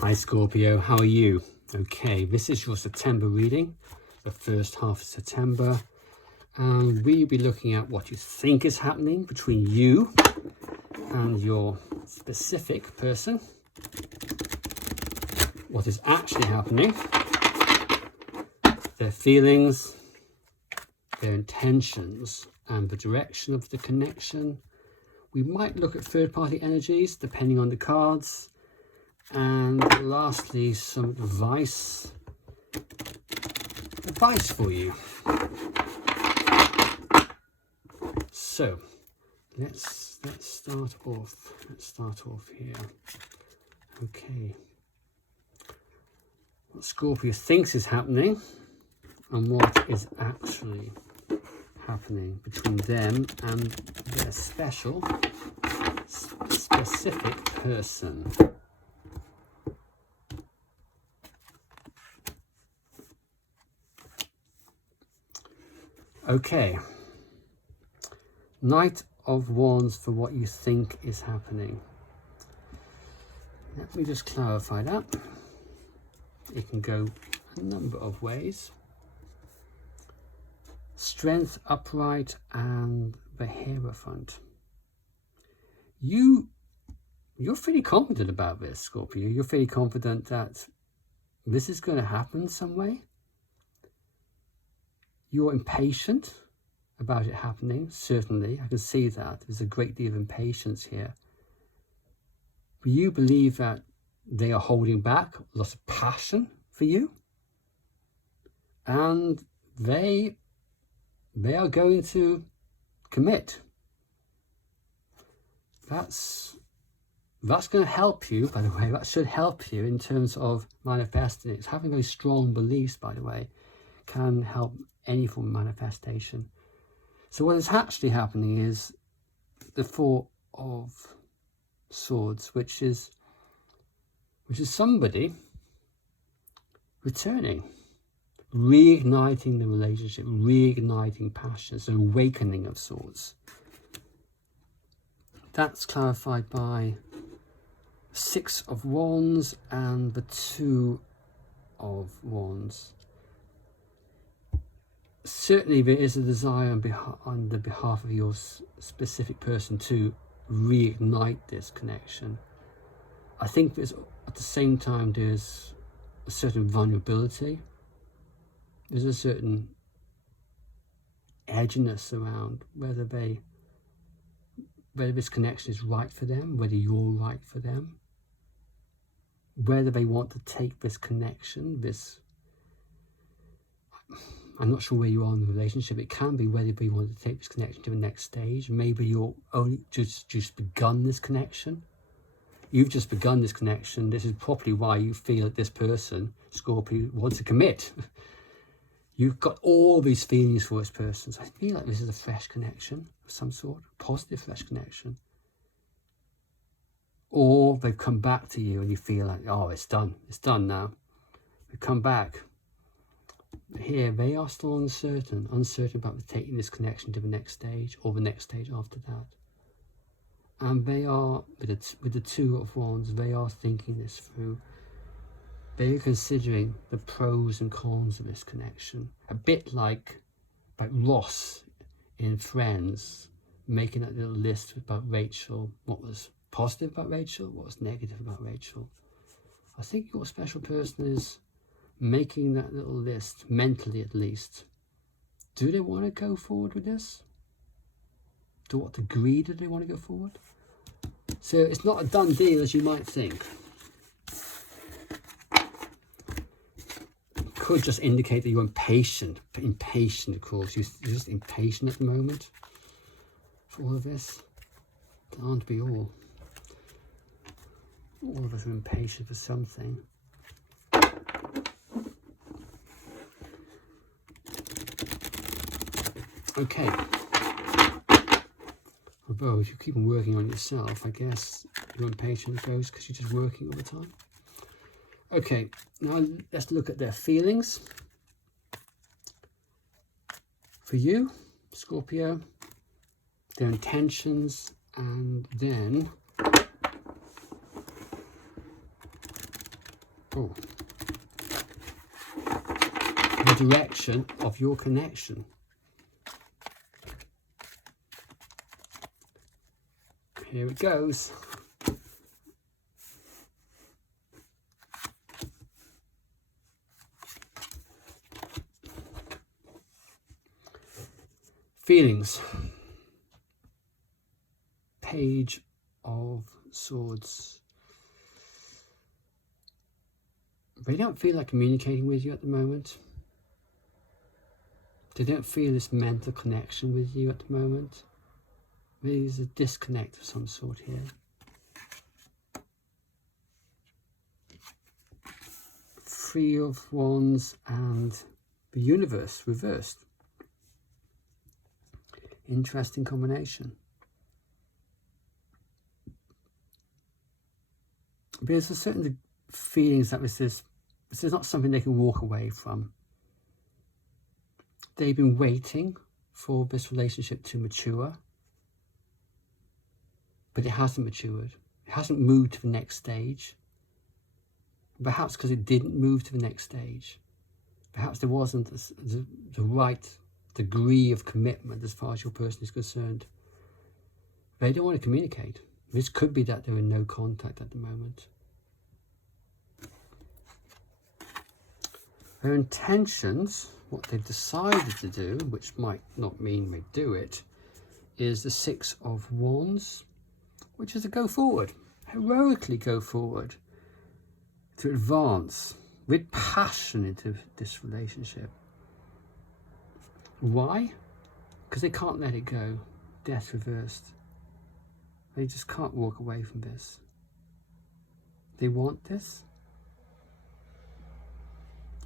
Hi Scorpio, how are you? Okay, this is your September reading, the first half of September, and we'll be looking at what you think is happening between you and your specific person, what is actually happening, their feelings, their intentions, and the direction of the connection. We might look at third-party energies depending on the cards. And lastly, some advice for you. So let's start off here. Okay, what Scorpio thinks is happening and what is actually happening between them and their specific person. Okay, Knight of Wands for what you think is happening. Let me just clarify that. It can go a number of ways. Strength upright and the Hierophant. You're fairly confident about this, Scorpio. You're fairly confident that this is going to happen some way. You're impatient about it happening, certainly. I can see that. There's a great deal of impatience here. But you believe that they are holding back lots of passion for you. And they are going to commit. That's going to help you, by the way. That should help you in terms of manifesting it. Having very strong beliefs, by the way, can help any form of manifestation. So what is actually happening is the Four of Swords, which is somebody returning, reigniting the relationship, reigniting passions, an awakening of sorts. That's clarified by Six of Wands and the Two of Wands. Certainly there is a desire on the behalf of your specific person to reignite this connection. I think there's, at the same time, there's a certain vulnerability. There's a certain edginess around whether this connection is right for them, whether you're right for them, whether they want to take this connection, I'm not sure where you are in the relationship. It can be whether you want to take this connection to the next stage. Maybe you're only just begun this connection. You've just begun this connection. This is probably why you feel that this person, Scorpio, wants to commit. You've got all these feelings for this person. So I feel like this is a fresh connection of some sort, positive fresh connection. Or they've come back to you and you feel like, oh, it's done now. They've come back. Here, they are still uncertain about taking this connection to the next stage or the next stage after that. And they are, with the Two of Wands, they are thinking this through. They are considering the pros and cons of this connection. A bit like Ross in Friends, making that little list about Rachel. What was positive about Rachel? What was negative about Rachel? I think your special person is making that little list, mentally at least. Do they want to go forward with this? To what degree do they want to go forward? So it's not a done deal as you might think. It could just indicate that you're impatient, of course. You're just impatient at the moment for all of this. Can't be all. All of us are impatient for something. Okay. Although if you keep on working on yourself, I guess your impatience goes because you're just working all the time. Okay, now let's look at their feelings. For you, Scorpio, their intentions, and then Oh. The direction of your connection. Here it goes. Feelings. Page of Swords. They don't feel like communicating with you at the moment. They don't feel this mental connection with you at the moment. There's a disconnect of some sort here. Three of Wands and the Universe reversed. Interesting combination. But there's a certain feelings that this is not something they can walk away from. They've been waiting for this relationship to mature, but it hasn't matured. It hasn't moved to the next stage. Perhaps because it didn't move to the next stage. Perhaps there wasn't the right degree of commitment as far as your person is concerned. They don't want to communicate. This could be that they're in no contact at the moment. Their intentions, what they've decided to do, which might not mean they do it, is the Six of Wands, which is to go forward, heroically go forward, to advance with passion into this relationship. Why? Because they can't let it go. Death reversed. They just can't walk away from this. They want this.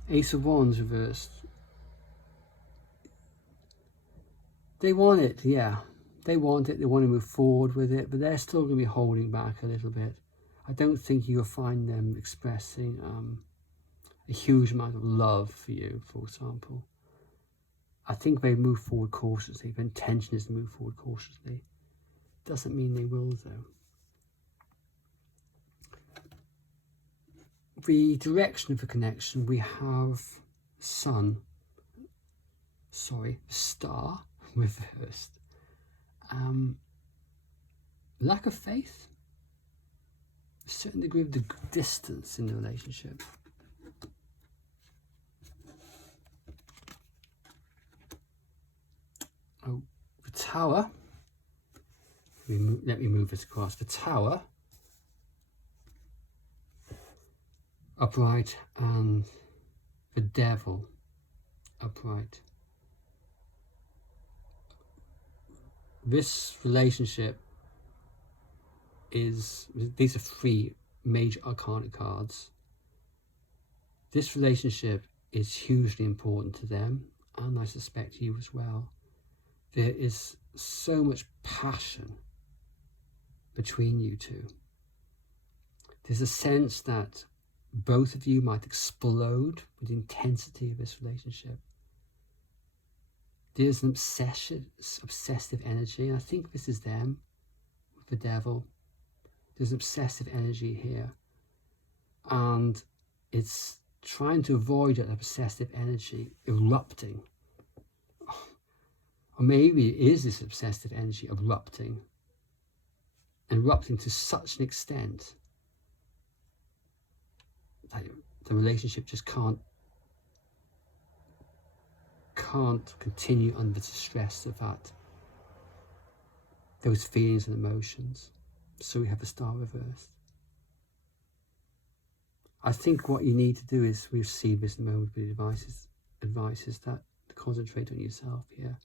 Ace of Wands reversed. They want it, yeah. They want it. They want to move forward with it, but they're still going to be holding back a little bit. I don't think you'll find them expressing a huge amount of love for you, for example. I think they move forward cautiously. Their intention is to move forward cautiously. Doesn't mean they will, though. The direction of the connection, we have star reversed. Lack of faith, a certain degree of distance in the relationship. Oh, the Tower. Let me move this across. The Tower, upright, and the Devil, upright. This relationship is, these are three major arcana cards. This relationship is hugely important to them, and I suspect you as well. There is so much passion between you two. There's a sense that both of you might explode with the intensity of this relationship. There's an obsessive energy, and I think this is them, with the Devil. There's an obsessive energy here, and it's trying to avoid that obsessive energy erupting. Or maybe it is this obsessive energy erupting to such an extent that the relationship just can't continue under the stress of those feelings and emotions. So we have the Star reversed. I think what you need to do is receive this moment with advice is that to concentrate on yourself here.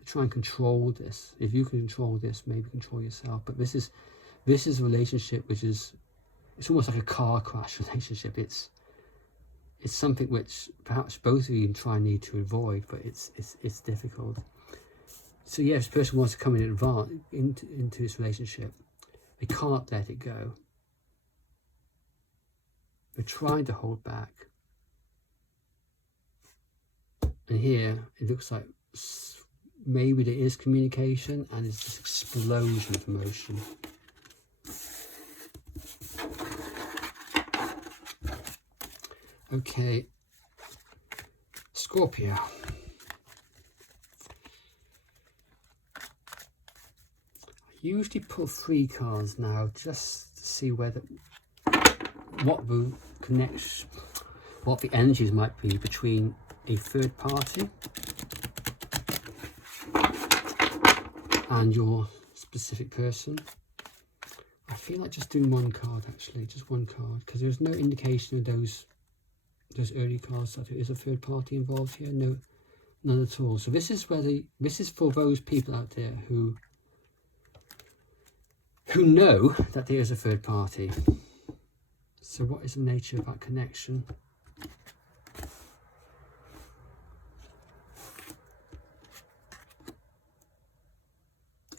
To try and control this. If you can control this, maybe control yourself. But this is a relationship which is, it's almost like a car crash relationship. It's something which perhaps both of you try and need to avoid, but it's difficult. So yeah, if this person wants to come into this relationship, they can't let it go. They're trying to hold back. And here, it looks like maybe there is communication, and it's this explosion of emotion. Okay, Scorpio. I usually pull 3 cards now just to see whether what the connection, what the energies might be between a third party and your specific person. I feel like just doing 1 card actually, just 1 card, because there's no indication of those early cards that there is a third party involved here. No, none at all. So this is for those people out there who know that there is a third party. So what is the nature of that connection?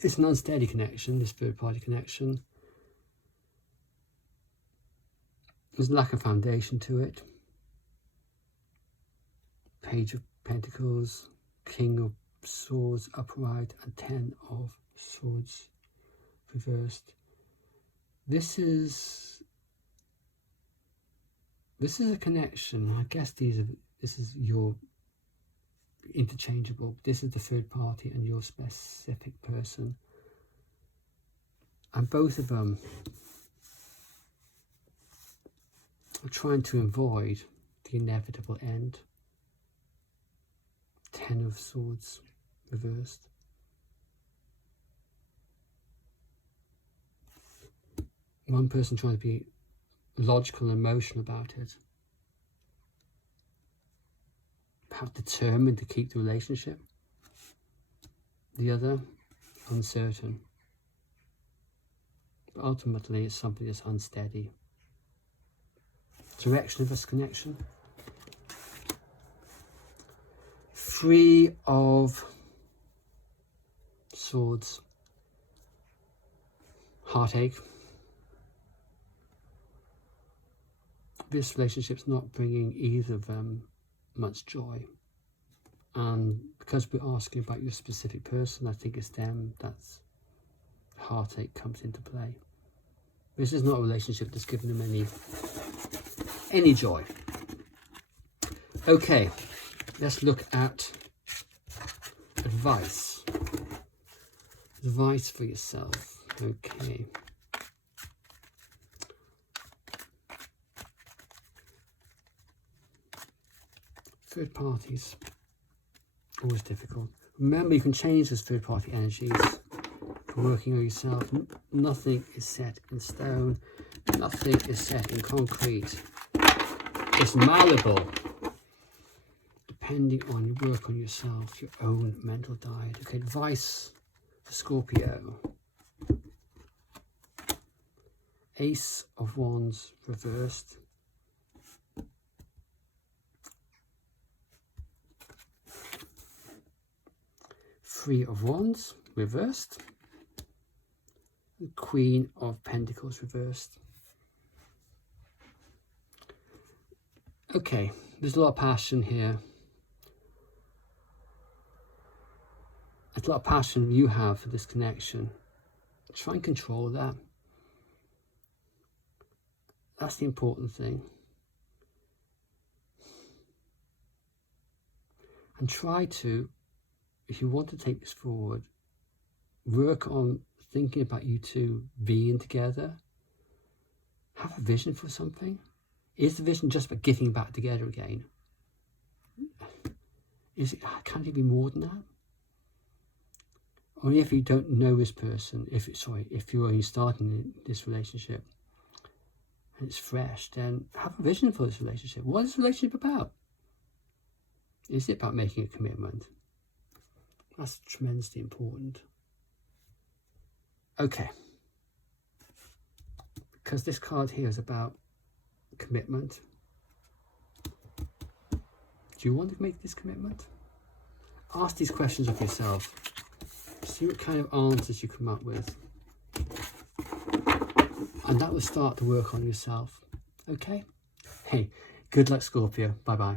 It's an unsteady connection, this third party connection. There's a lack of foundation to it. Page of Pentacles, King of Swords upright, and 10 of Swords reversed. This is a connection. I guess this is your interchangeable. This is the third party and your specific person, and both of them are trying to avoid the inevitable end. 10 of Swords reversed. One person trying to be logical and emotional about it, perhaps determined to keep the relationship. The other, uncertain. But ultimately, it's something that's unsteady. Direction of this connection. 3 of Swords. Heartache. This relationship's not bringing either of them much joy. And because we're asking about your specific person, I think it's them that's heartache comes into play. This is not a relationship that's giving them any joy. Okay, let's look at advice. Advice for yourself. Okay. Third parties, always difficult. Remember, you can change those third party energies for working on yourself. Nothing is set in stone. Nothing is set in concrete. It's malleable, depending on your work on yourself, your own mental diet. Okay, advice for Scorpio. Ace of Wands reversed. Three of Wands reversed. And Queen of Pentacles reversed. Okay, there's a lot of passion here. There's a lot of passion you have for this connection. Try and control that. That's the important thing. And try to, if you want to take this forward, work on thinking about you two being together. Have a vision for something. Is the vision just about getting back together again? Can it be more than that? Only if you don't know this person, if you're only starting this relationship and it's fresh, then have a vision for this relationship. What is this relationship about? Is it about making a commitment? That's tremendously important. Okay. Because this card here is about commitment. Do you want to make this commitment? Ask these questions of yourself. See what kind of answers you come up with. And that will start to work on yourself. Okay? Hey, good luck, Scorpio. Bye-bye.